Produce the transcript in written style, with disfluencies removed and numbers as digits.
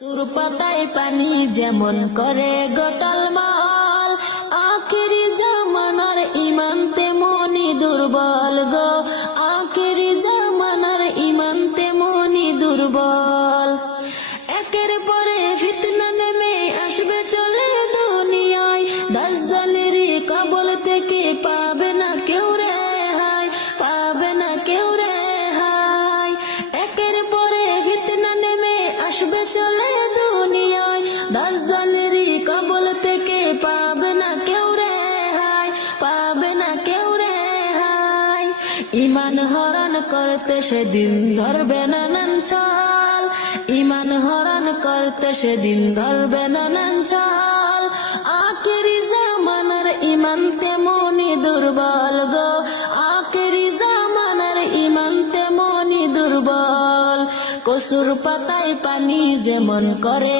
সুর পাতায় পানি যেমন করে গোটালমাল, আখেরি জামানার ইমান তেমনি দুর্বল গো, আখেরি জামানার ইমান তেমনি দুর্বল। একের পরে ফিতনা নেমে আসবে চলে দুনিয়ায়, দাজ্জালের কবল থেকে পাবে না কেউ রেহাই, পাবে না কেউ রেহাই। একের পরে ফিতনা নেমে আসবে চলে দুনিয়ায়, দাজ্জালের কবল থেকে পাবে না কেউ রেহাই, পাবে না কেউ রেহাই। ইমান হরণ করতে সেদিন ধরবে না নাঞ্ছাল, ইমান হরণ করতে সেদিন ধরবে না নাঞ্ছাল। আখেরি জামানার ইমান তেমনি দুর্বল গো, আখেরি জামানার ইমান তেমনি দুর্বল। কসুর পাতায় পানি যেমন করে